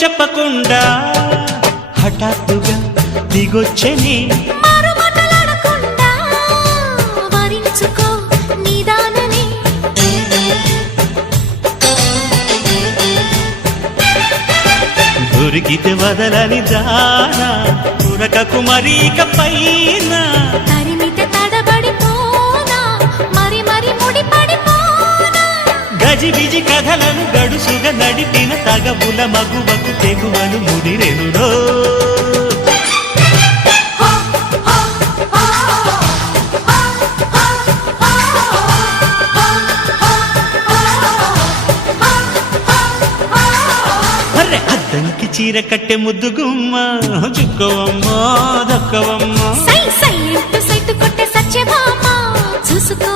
చెప్పకుండా హఠాత్తుగా దిగొచ్చని దొరికితే వదలని దానా పురకకు మరీక పైన తరిమితే తడబడిపోనా మరి మరి ముడిపడిపోనా గజిబిజి కథలను గడుసుగా నడిపిన తగవుల మగువకు తెగువను ముడిరెనురో అద్దంకి చీర కట్టె ముద్దు గుమ్మ చుక్కవమ్మా దక్కవమ్మా సై సై అంటూ సైతు కొట్టే సత్యభామ చూసుకో